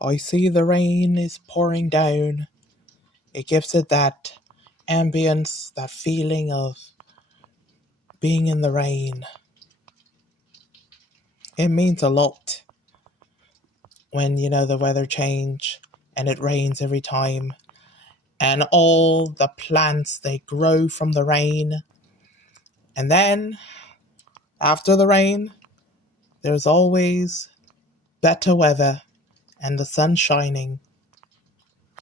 I see the rain is pouring down. It gives it that ambience, that feeling of being in the rain. It means a lot when, the weather change and it rains every time. And all the plants, they grow from the rain. And then, after the rain, there's always better weather and the sun shining.